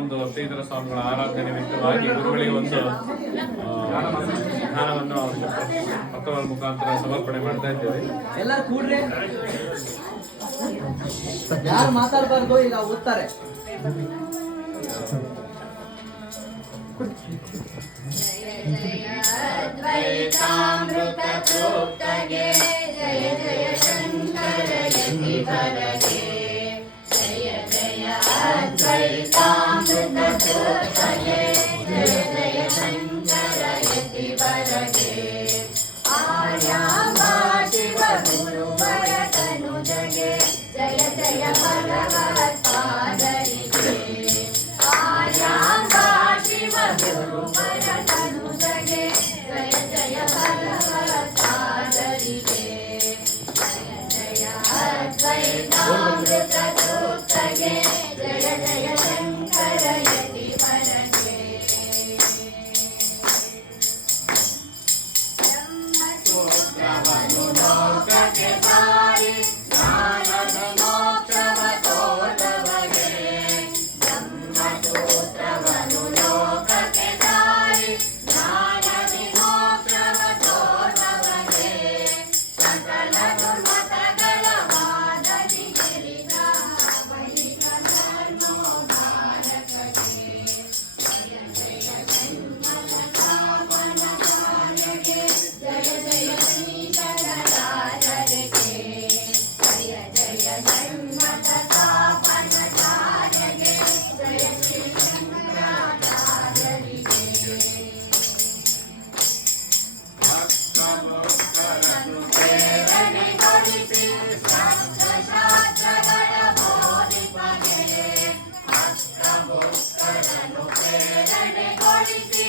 ಒಂದು ಶ್ರೀಧರ ಸ್ವಾಮಿಗಳ ಆರಾಧನೆ ನಿಮಿತ್ತವಾಗಿ ಗುರುಗಳಿಗೆ ಒಂದು ಜ್ಞಾನವನ್ನು ಪತ್ರಗಳ ಮುಖಾಂತರ ಸಮರ್ಪಣೆ ಮಾಡ್ತಾ ಇದ್ದೇವೆ. ಎಲ್ಲರೂ ಕೂಡ್ರೆ, ಯಾರು ಮಾತಾಡಬಾರ್ದು, ಈಗ ಓದ್ತಾರೆ. ಅದ್ವೈತಾಮೃತ ತೃಪ್ತಗೆ ಜಯ ಜಯ ಶಂಕರ ಯತಿ ವರಗೆ ಜಯ ಜಯ ಅದ್ವೈತಾಮೃತ ತೃಪ್ತಗೆ ಜಯ ಜಯ ಶಂಕರ ಯತಿ ವರಗೆ ಆರ್ಯಾಂಬ ಶಿವ ಗುರುವರ ತನುಜಗೆ ಜಯ ಜಯ ಭಗವತ್ಪಾದರಿಗೆ ಆರ್ಯಾಂಬ ಶಿವ ಗುರುವರ ತನುಜಗೆ ಜಯ ಜಯ ಭಗವತ್ಪಾದರಿಗೆ ಜಯ ಜಯ ಅದ್ವೈತಾಮೃತ ತೃಪ್ತಗೆ ಜಯ ಜಯ ಶಂಕರ ಯತಿ ವರಗೆ ಬ್ರಹ್ಮಸೂತ್ರವನ್ನು ಲೋಕಕ್ಕೆ ಸಾರಿ ಜ್ಞಾನದ ಮೋಕ್ಷವ ತೋರವಗೆ ಬ್ರಹ್ಮಸೂತ್ರವನ್ನು ಲೋಕಕ್ಕೆ ಸಾರಿ ಜ್ಞಾನದಿ ಮೋಕ್ಷವ ತೋರವಗೆ ಸಕಲ ದುರ್ಮತಗಳ ವಾದದಿ ಗೆಲಿದ ವೈದಿಕ ಧರ್ಮೋದ್ಧಾರಕಗೆ ಜಯ ಜಯ ಜನ್ಮದ ಸ್ಥಾಪನಕಾರ್ಯಗೆ ಜಯ ಜಯ ಶ್ರೀಧರರಾಜರಿಗೆ ಜಯ ಜಯ ಜನ್ಮದ ಸ್ಥಾಪನಕಾರ್ಯಗೆ ಜಯ ಶ್ರೀ ಶಂಕರಾಚಾರ್ಯರಿಗೆ ಪ್ರೇರಣೆಗೊಳಿಸಿ ಶಾಸ್ತ್ರಗಳ ಬೋಧಿಪಗೆ ಭಕ್ತಭಕ್ತರನ್ನು ಪ್ರೇರಣೆಗೊಳಿಸಿ